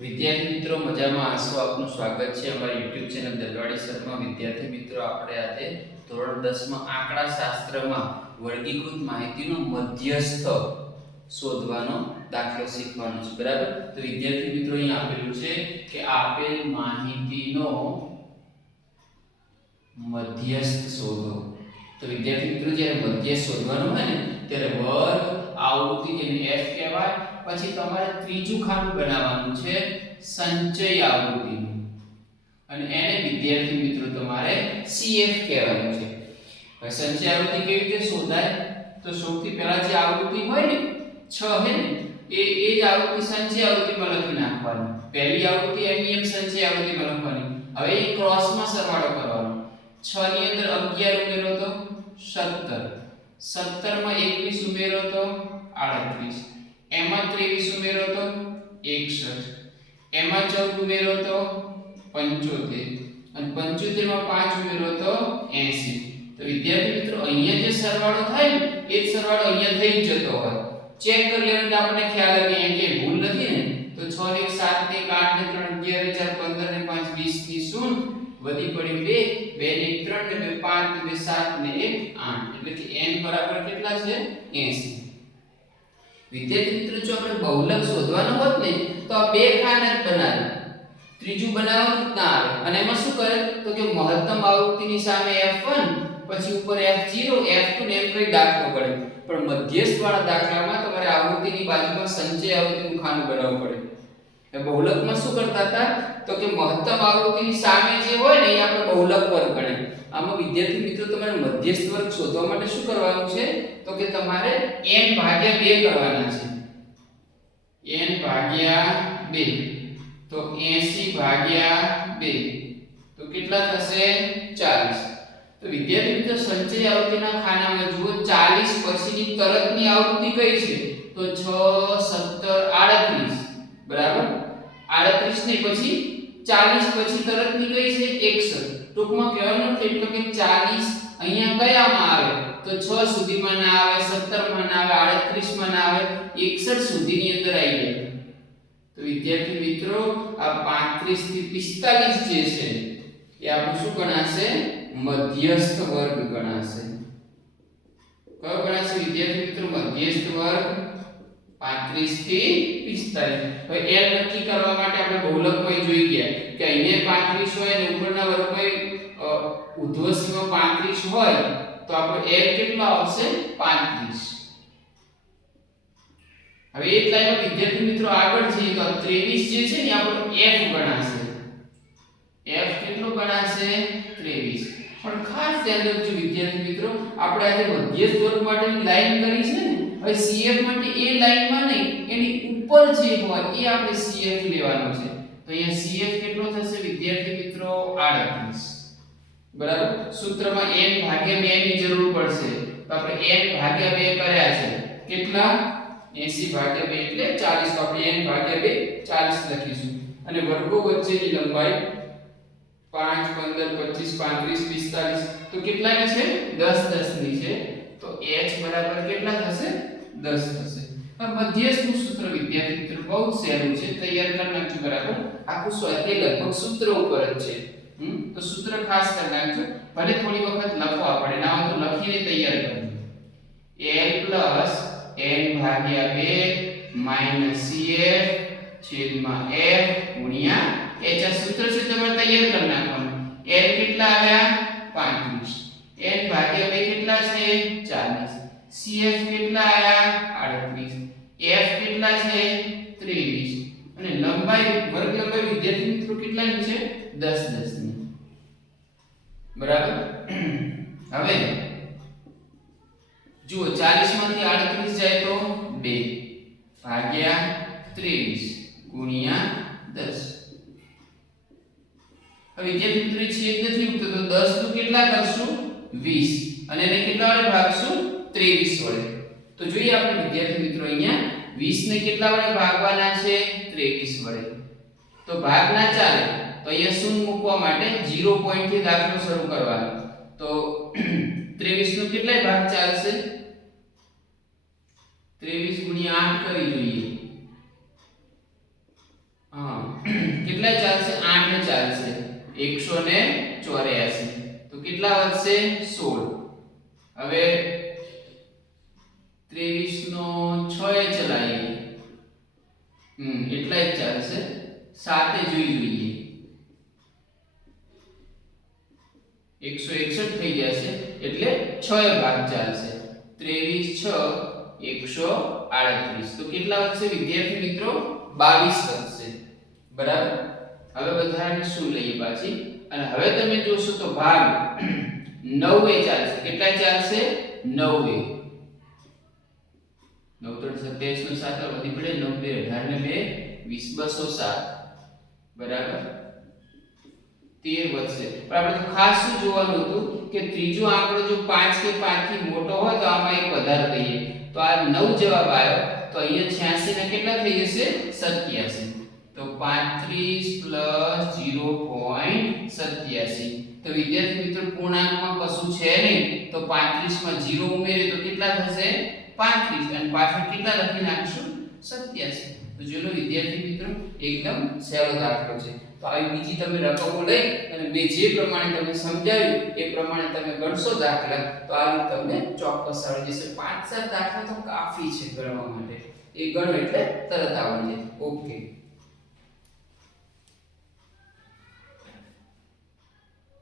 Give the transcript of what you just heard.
વિદ્યાર્થી મિત્રો મજામાં આશો આપનું સ્વાગત છે અમારી YouTube ચેનલ દલવાડી સરમાં. વિદ્યાર્થી મિત્રો આપણે આજે ધોરણ 10 માં આંકડા શાસ્ત્રમાં વર્ગીકૃત માહિતીનો મધ્યસ્થ શોધવાનો દાખલો શીખવાનો છે. બરાબર? તો વિદ્યાર્થી મિત્રો અહીં આપેલું છે કે આપેલ માહિતીનો મધ્યસ્થ શોધો. તો વિદ્યાર્થી મિત્રો જ્યારે મધ્યસ્થ શોધવાનો હોય ને ત્યારે વર્ગ આવૃત્તિ જેને f કહેવાય, પછી તમારે ત્રીજું ખાનું બનાવવાનું છે સંચય આવૃત્તિનું, અને એને વિદ્યાર્થી મિત્રો તમારે CF કહેવાનું છે. હવે સંચય આવૃત્તિ કેવી રીતે શોધાય? તો સૌથી પહેલા જે આવૃત્તિ હોય ને 6 હે ને એ જ આવૃત્તિ સંચય આવૃત્તિમાં લખી નાખવાની. પહેલી આવૃત્તિ એની એમ સંચય આવૃત્તિમાં લખવાની. હવે એ ક્રોસમાં સરવાળો કરવાનો. 6 ની અંદર 11 ઉમેરો તો 17, 17 માં 21 ઉમેરો તો 38, એમાં 23 ઉમેરો તો 61, એમાં 14 ઉમેરો તો 75, અને 75 માં 5 ઉમેરો તો 80. તો વિદ્યાર્થી મિત્રો અહીંયા જે સરવાળો થાય ને એ જ સરવાળો અહીંયા થઈ જતો હોય. ચેક કરી લેવાનું એટલે આપણને ખ્યાલ આવે કે અહીંયા કે ભૂલ નથી ને. તો 6 ને 1 7 ને 8 ને 3 11 4 15 ને 5 20 ની 0 વધી પડી 2 2 ને 3 ને 5 ને 7 ને 1 8, એટલે કે n બરાબર કેટલા છે? 80. વિદ્યાર્થી મિત્રો જો આપણે બહુલક શોધવાનો હોત ને તો આ બે ખાન જ બનાવે, ત્રીજું બનાવવાનું જ ના આવે. અને એમાં શું કરે તો કે મહત્તમ આવૃત્તિની સામે f1, પછી ઉપર f0 f2 ને એમ કઈ દાખલો પડે. પણ મધ્યસ્થ વાળા દાખલામાં તમારે આવૃત્તિની બાજુમાં સંચય આવૃત્તિનું ખાનું બનાવવું પડે. એ બહુલકમાં શું કરતા હતા તો કે મહત્તમ આવૃત્તિની સામે જે હોય ને એ આપણે બહુલક વર્ગ ગણાય. આમાં વિદ્યાર્થી મિત્રો તમારે મધ્યસ્થ વર્ગ શોધવા માટે શું કરવાનું છે તો કે તમારે n ભાગ્યા 2 કરવાના છે. n ભાગ્યા 2 તો 80 ભાગ્યા 2 તો કેટલા થશે? 40. તો વિદ્યાર્થી મિત્રો સંચય આવૃત્તિના ખાનામાં જુઓ 40 પછીની તરતની આવૃત્તિ કઈ છે? તો 6 17 38. બરાબર? 38 ને પછી 40 પછી તરતની કઈ છે? 61. ટૂંકમાં કહેવાનું નથી એટલે કે 40 અહીંયા કયામાં આવે તો 6 સુધીમાં ના આવે, 17 માં ના આવે, 38 માં ના આવે, 61 સુધીની અંદર આવી જાય. તો વિદ્યાર્થી મિત્રો આ 35 થી 45 જે છે એ આપણું શું ગણાશે? મધ્યસ્થ વર્ગ ગણાશે. કયો ગણાશે વિદ્યાર્થી મિત્રો? મધ્યસ્થ વર્ગ 35 થી 45. હવે l નક્કી કરવા માટે આપણે બહુલકમાં જોઈ ગયા કે અહીંયા 35 હોય અને ઉપરના વર્ગમાં ઉર્ધ્વ સીમા 35 હોય તો આપણો l કેટલો આવશે? 35. હવે એ જ લાઈનમાં વિદ્યાર્થી મિત્રો આગળ જઈએ તો 23 જે છે ને આપણો f ગણાશે. f કેટલો ગણાશે? 23. પણ ખાસ ધ્યાન રાખજો વિદ્યાર્થી મિત્રો, આપણે આજે મધ્યસ્થ વર્ગ માટેની લાઈન કરી છે ને, હવે CF માટે એ લાઈનમાં નહીં, એની ઉપર જે હોય એ આપણે CF લેવાનો છે. તો અહીંયા CF કેટલો થશે વિદ્યાર્થી મિત્રો? 38. બરાબર? સૂત્રમાં n ભાગ્યા 2 ની જરૂર પડશે. તો આપણે n ભાગ્યા 2 કર્યા છે. કેટલા? 80 ભાગ્યા 2 એટલે 40. તો આપણે n ભાગ્યા 2 40 લખીશું. અને વર્ગો વચ્ચેની લંબાઈ 5 15 25 35 45 તો કેટલાની છે? 10 10 ની છે. તો h બરાબર કેટલા થશે? 10 થશે. આ મધ્યસ્થનું સૂત્ર વિદ્યાર્થી મિત્રો બહુ સહેલું છે, તૈયાર કરી નાખજો. બરાબર? આખું સ્વાધ્યાય લગભગ સૂત્ર ઉપર જ છે. તો સૂત્ર ખાસ કરી નાખજો. ભલે થોડી વખત લખવા પડે, ના હોય તો લખીને તૈયાર કરજો. l n ભાગ્યા 2 cf છેદમાં f ગુણ્યા h. આ સૂત્ર છે તમારે તૈયાર કરી નાખવાનું. l કેટલા આવ્યા? 35. n ભાગ્યા 2 કેટલા છે? 40. cf કેટલા આવ્યા? 38. f કેટલા છે? 23. અને લંબાઈ વર્ગ લંબાઈ વિદ્યાર્થી મિત્રો કેટલાની છે? 10 10 ની. બરાબર? હવે જુઓ 40 માંથી 38 જાય તો 2 ભાગ્યા 23 ગુણ્યા 10. હવે વિદ્યાર્થી મિત્રો છેદ નથી ઉઠતો તો 10 નું કેટલા કરશું? 20. અને એને કેટલા વડે ભાગશું? 23 વડે. તો જોઈએ આપણે વિદ્યાર્થી મિત્રો અહીંયા 20 ને કેટલા વડે ભાગવાના છે? 23 વડે. તો ભાગ ના ચાલે તો અહીંયા શૂન્ય મૂકવા માટે 0 પોઈન્ટ થી દાખલો શરૂ કરવાનો. તો 23 નો કેટલાય ભાગ ચાલશે? 23 * 8 કરી જોઈએ. હા કેટલા ચાલશે 8 ચાલશે 184 તો કેટલા વધશે 16 હવે 23 નો 6 એ ચલાવીએ એટલા જ ચાલશે 7 એ જોઈએ 161 થઈ જશે એટલે 6 એ ભાગ ચાલશે 23 6 138 તો કેટલા વધશે વિદ્યાર્થી મિત્રો 22 વધશે બરાબર હવે બધાને શું લઈએ પાછી અને હવે તમે જોશો તો ભાગ 9 એ ચાલશે કેટલા ચાલશે 9 એ 9 3 27 નો 7 વધી પડે 9 2 18 ને 2 20 207 બરાબર 13 વધશે પણ આપણે તો ખાસ શું જોવાનું હતું કે ત્રીજો આંકડો જો 5 કે 5 થી મોટો હોય તો આમાં એક વધારે લઈએ તો આ 9 જવાબ આવ્યો તો અહીંયા 86 ને કેટલા થઈ જશે 87 તો 35 0.87 તો વિદ્યાર્થી મિત્રો પૂર્ણાંકમાં કશું છે નહીં તો 35 માં 0 ઉમેરીએ તો કેટલા થશે 35 અને પાછળ કેટલા લખી નાખશું 87 તો જોલો વિદ્યાર્થી મિત્રો એકદમ સહેલો દાખલો છે તો આવી બીજી તમે રકમો લઈ અને મેં જે પ્રમાણે તમને સમજાવ્યું એ પ્રમાણે તમે ગણશો દાખલા તો આ રીતે તમને ચોક્કસ આવડી જશે 5-7 દાખલા તો કાફી છે ગણવા માટે એ ગણો એટલે તરત આવડી જાય ઓકે